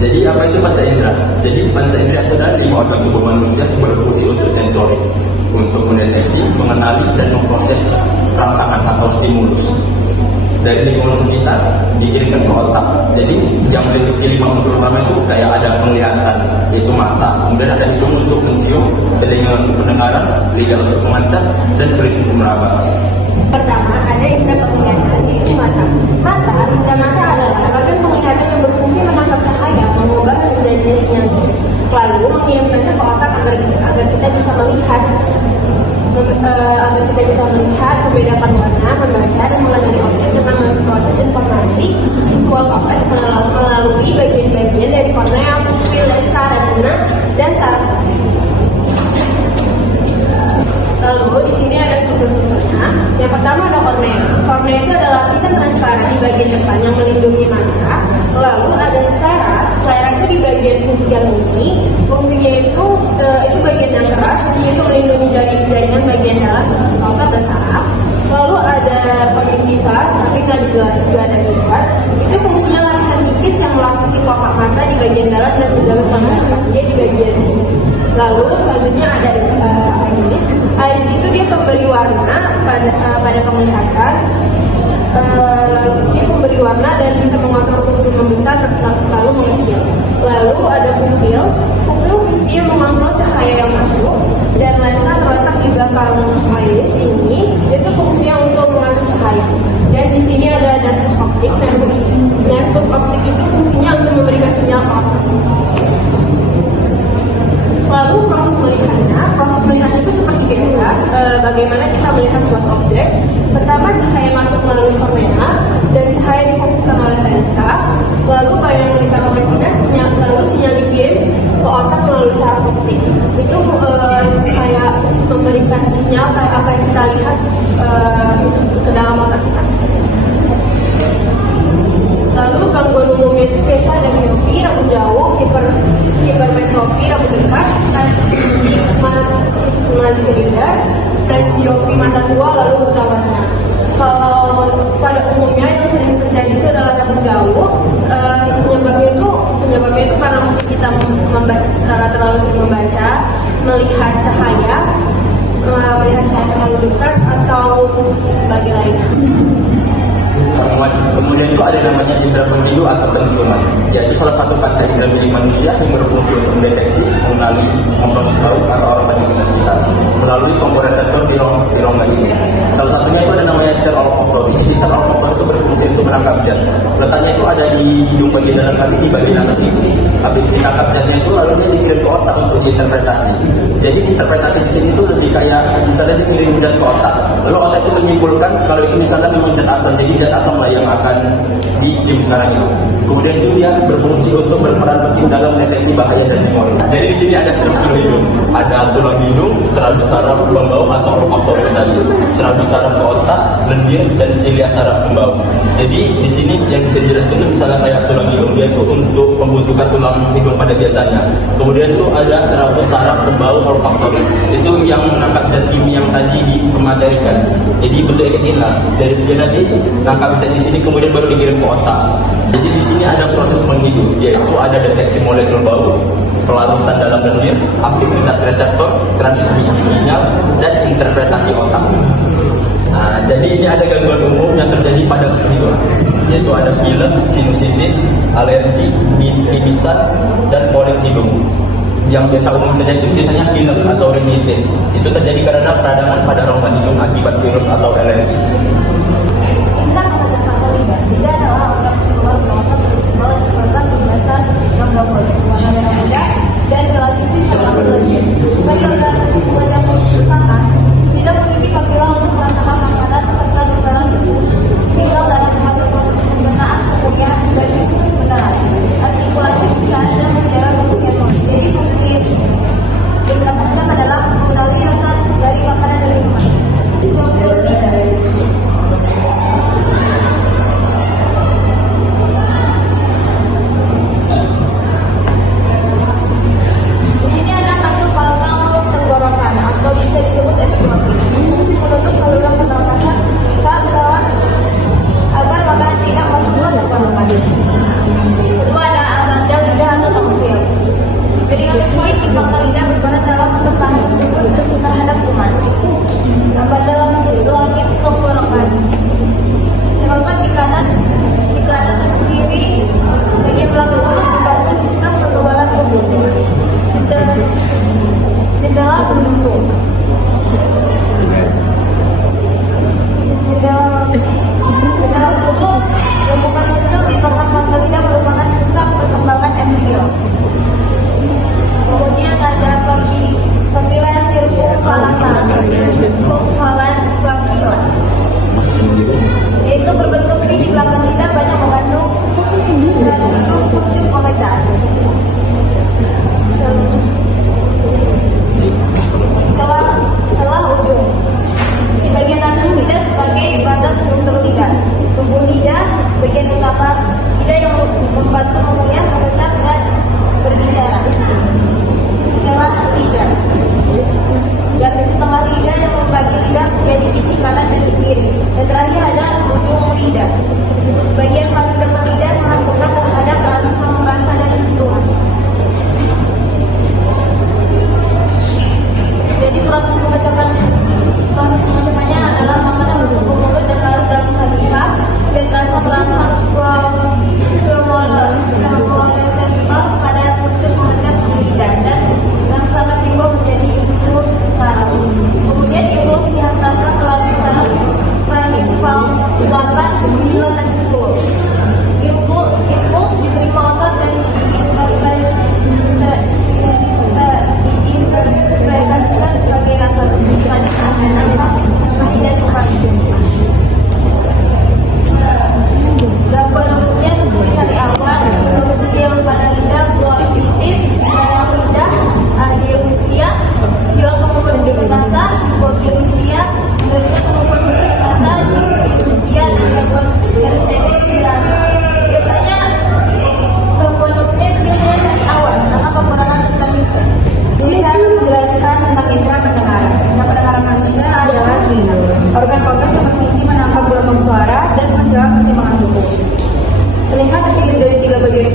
Jadi apa itu panca indera? Jadi panca indera itu adalah 5 organ tubuh manusia yang berfungsi untuk sensori, untuk mendeteksi, mengenali, dan memproses rangsangan atau stimulus. Dari lingkungan sekitar dikirimkan ke otak. Jadi yang memiliki 5 unsur utama itu kayak ada penglihatan, yaitu mata, kemudian ada hidung untuk mencium, telinga untuk pendengaran, lidah untuk memancar, dan kulit untuk meraba. Pertama, ada indera penglihatan, yaitu mata. Indera mata adalah organ penglihatan yang berfungsi menangkap cahaya, mengubah dan sinyal, lalu mengirimkannya ke otak agar kita bisa melihat, membedakan warna, membaca, dan mengenali objek dengan memproses informasi visual korteks melalui bagian-bagian dari kornea, pupil, dan saraf. Lalu di sini ada struktur-strukturnya. Yang pertama ada kornea. Kornea itu adalah lapisan transparan di bagian depan yang melindungi mata. Lalu ada sklera. Sklera itu di bagian punggung yang ini. Fungsinya itu bagian yang keras. Fungsinya itu melindungi jaringan bagian dalam seperti otot dan saraf. Lalu ada konjungtiva, tapi nggak dijelasin juga ada sifat. Itu fungsinya lapisan tipis yang melapisi kelopak mata di bagian dalam dan juga dia di bagian sini. Lalu selanjutnya ada iris. Iris itu dia pemberi warna pada penglihatan. Dia pemberi warna dan bisa mengontrol untuk membesar lalu mengecil. Lalu ada pupil. Pupil fungsinya mengontrol cahaya yang masuk, dan lensa terletak di belakang iris ini. Itu fungsinya untuk mengatur cahaya. Dan di sini ada nervus optik. Nervus optik itu fungsinya untuk memberikan sinyal ke otak. Lalu proses melihatnya itu seperti biasa. Bagaimana kita melihat suatu objek? Pertama, cahaya masuk melalui kornea dan cahaya difokuskan oleh lensa. Lalu bayangan melihat objeknya, lalu sinyal dikirim ke otak melalui saraf optik. Itu kayak memberikan sinyal kayak apa yang kita lihat ke dalam otak kita. Lalu gangguan umumnya itu biasa ada miopi, rambut jauh, hipermetropi, rambut dekat, astigmatisme silinder, presbiopi mata tua, lalu buta warna. Kalau pada umumnya yang sering terjadi itu adalah rambut jauh. Penyebabnya itu karena mungkin kita terlalu sering membaca, melihat cahaya terlalu dekat, atau sebagai lainnya. Kemudian itu ada namanya indera penghidung atau penciuman, yaitu salah satu panca indera milik manusia yang berfungsi untuk mendeteksi, mengenali, memproses bau atau aroma di sekitar melalui komporeseptor di rongga hidung. Salah satunya itu ada namanya sel olfaktori. Jadi sel olfaktori itu berfungsi untuk menangkap zat. Letaknya itu ada di hidung bagian dalam kaki di bagian atas ini. Habis ditangkap zatnya itu lalu dia dikirim ke otak untuk diinterpretasi. Jadi interpretasi di sini itu lebih kayak misalnya dia mengirim zat ke otak, lalu otak itu menyimpulkan kalau itu misalnya memang zat asam, jadi zat asam lah yang akan dicium sekarang itu. Kemudian itu dia berfungsi untuk berperan penting dalam mendeteksi bahaya dan memori. Jadi di sini ada struktur hidung, ada tulang hidung, serabut saraf pembau atau olfaktori tadi, serabut saraf ke otak, lendir, dan silia saraf pembau. Jadi di sini yang bisa dijelaskan misalnya kayak tulang hidung, dia itu untuk pembentukan tulang hidung pada biasanya. Kemudian itu ada serabut saraf pembau olfaktori, itu yang menangkap zat kimia yang tadi dikematerikan. Jadi bentuknya inilah dari dia nanti tangkap zat di sini kemudian baru dikirim ke otak. Jadi di sini ada proses menghidung, yaitu ada deteksi molekul bau, pelarutan dalam lendir, aktivitas reseptor, transmisi sinyal, dan interpretasi otak. Nah, jadi ini ada gangguan umum yang terjadi pada penghidung, yaitu ada pilek, sinusitis, alergi, mimisan, dan polit hidung. Yang biasa umum terjadi itu biasanya pilek atau rinitis. Itu terjadi karena peradangan pada rongga hidung akibat virus atau alergi. Tidak adalah organ visual berotot fleksibel yang terletak di dasar rongga mulut, warna merah muda, dan televisi sama lendir. Sebagai organ visual yang utama, tidak memiliki papila untuk merasakan makanan serta tukaran sinyal dalam mengatur proses pencernaan, kemudian dan pencernaan. Artikulasi bicara dan menjaga fungsi emosi. Jadi fungsi indera adalah mengenali rasa dari makanan dan minuman.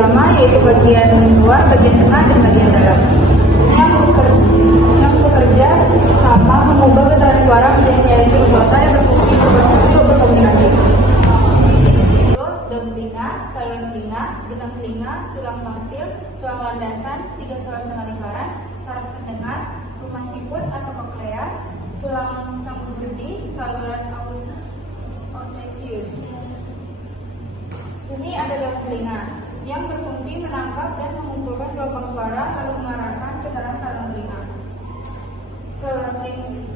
utama yaitu bagian luar, bagian tengah, dan bagian dalam yang bekerja sama mengubah getaran suara menjadi sinyalisasi kekuatan yang berfungsi untuk berkomunikasi. Daun telinga, saluran telinga, genang telinga, tulang pantil, tulang landasan, 3 saluran tengah lingkaran, saraf pendengar, rumah siput atau koklea, tulang sambung berdi, saluran audisius. Sini ada daun telinga yang berfungsi menangkap dan mengumpulkan gelombang suara lalu mengarahkan ke dalam saluran telinga.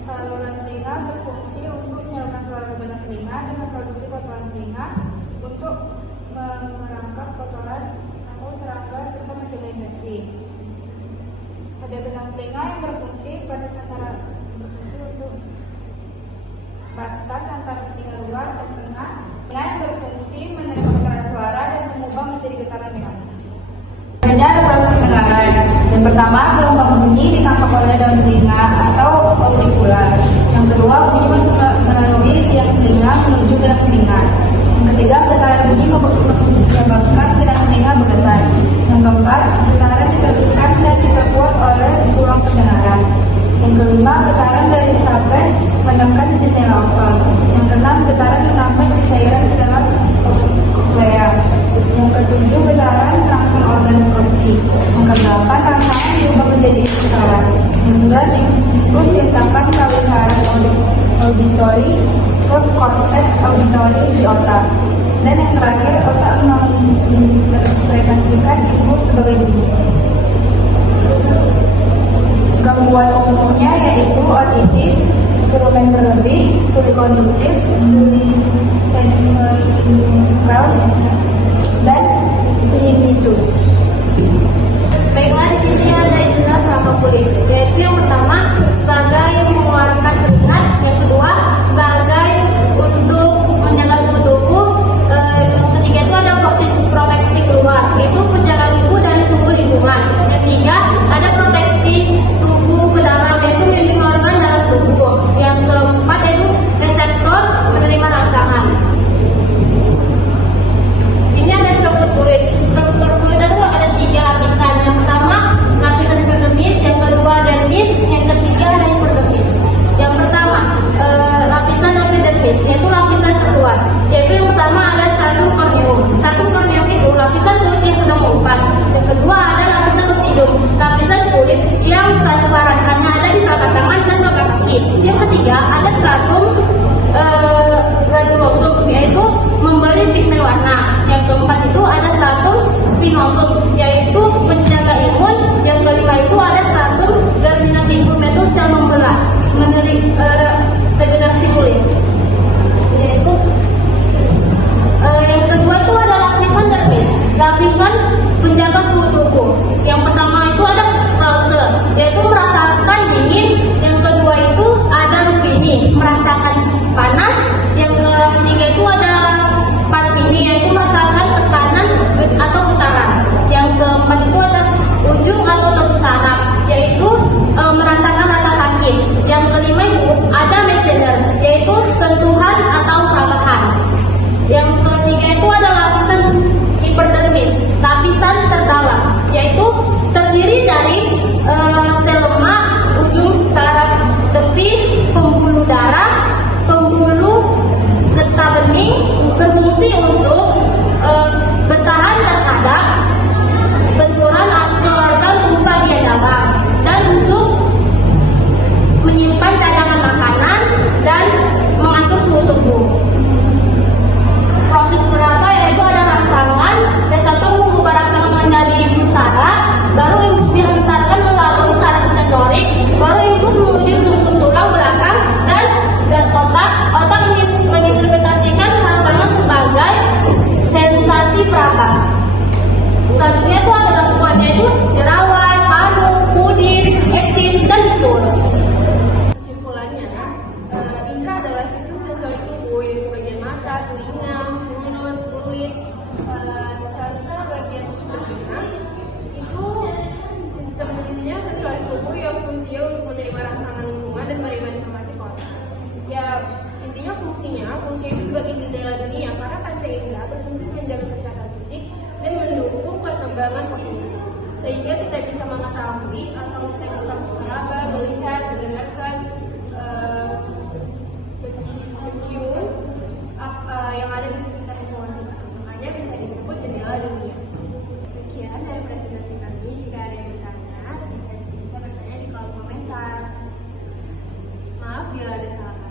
Saluran telinga berfungsi untuk menyalurkan suara ke dalam telinga dan memproduksi kotoran telinga untuk merangkap kotoran atau serangga serta mencegah infeksi. Ada benang telinga yang berfungsi untuk batas antara telinga luar dan tengah, yang berfungsi menerima getaran suara dan mengubah menjadi getaran mekanis. Selanjutnya ada proses pendengaran. Yang pertama, gelombang bunyi ditangkap oleh daun telinga atau aurikular. Yang kedua, bunyi masuk melalui tiang telinga menuju gerak telinga. Yang ketiga, getaran bunyi menyebabkan gerak telinga bergetar. Yang keempat, getaran diteruskan dan diperkuat oleh tulang pendengaran. Yang kelima, getaran dari stapes menekan di telinga oval. Yang keenam, getaran menambah cairan ke dalam koklea. Yang ketujuh, getaran merangsang organ reproduksi. Yang kedelapan, rangsangan diubah menjadi saraf. Yang sembilan, terus diletakkan tali saraf auditori ke korteks auditori di otak. Dan yang terakhir, otak menginterpretasikan impuls sebagai bunyi. Gangguan umumnya yaitu otitis, serumen berlebih, tuli konduktif, tuli sensorial, dan tinnitus. Baiklah, di sini ada indera selama kulit, yaitu yang pertama sebagai mengeluarkan keringat, yang kedua sebagai untuk menjaga suhu tubuh, yang ketiga itu ada proteksi keluar, yaitu penjaga tubuh dari suhu lingkungan. Yang ketiga ada proteksi tubuh ke dalam, yaitu melindungi organ dalam tubuh. Yang keempat yaitu reseptor menerima rangsangan. Ini ada struktur kulit. Struktur kulit itu ada 3 lapisan. Yang pertama lapisan epidermis, yang kedua dermis, yang ketiga ada hipodermis. Yang pertama lapisan epidermis, yaitu lapisan terluar. Yaitu yang pertama ada stratum corneum. Stratum corneum itu lapisan kulit yang sedang mengupas. Yang kedua ada lapisan lucidum, lapisan kulit yang transparan, hanya ada di telapak tangan dan telapak kaki. Yang ketiga ada stratum granulosum, yaitu memberi pigmen warna. Yang keempat itu ada stratum spinosum, yaitu menjaga imun. Yang kelima itu ada stratum germinativum, yaitu sel membelah, regenerasi kulit. Yaitu yang kedua itu ada lapisan dermis, lapisan penjaga suhu tubuh. Yang pertama itu ada krause, yaitu merasakan dingin. Yang kedua itu ada rufini, merasakan panas. Yang ketiga itu ada pacini, yaitu merasakan tekanan atau getaran. Yang keempat itu ada ujung atau tebu saraf, yaitu merasakan rasa sakit. Yang kelima itu ada messenger, yaitu sentuhan atau perabahan. Yang ketiga itu ada lapisan hiperdermis, lapisan terdalam, yaitu terdiri dari sel lemak, ujung saraf tepi, pembuluh darah, pembuluh getah bening, berfungsi untuk bertahan terhadap benturan ke organ tubuh bagian dalam dan untuk menyimpan cadangan makanan dan mengatur suhu tubuh. Proses berapa yaitu ada rangsangan, reseptor mengubah rangsangan menjadi impuls saraf, baru impuls dihentarkan melalui saraf sensorik, baru impuls menuju sumsum tulang belakang dan otak. Otak menginterpretasikan rangsangan sebagai sensasi peraba. Selanjutnya itu ada gangguannya itu jerawat, panu, kudis, eksim, dan bisul. Kesimpulannya, indera adalah sistem sensori tubuh yaitu bagian mata, telinga, mulut, kulit, serta bagian telinga. Itu sistemnya sensori tubuh yang fungsinya untuk menerima rangsangan lingkungan dan menerima informasi ke otak. Ya, intinya fungsinya itu sebagai jendela dunia karena panca indera berfungsi menjaga kesehatan fisik dan mendukung penerbangan ini, sehingga kita bisa mengetahui atau kita bisa meraba, melihat, mendengarkan, mencium yang ada di sekitar lingkungan kita. Makanya bisa disebut jendela dunia. Sekian dari presentasi kami. Jika ada yang bertanya, bisa bertanya di kolom komentar. Maaf bila ada salah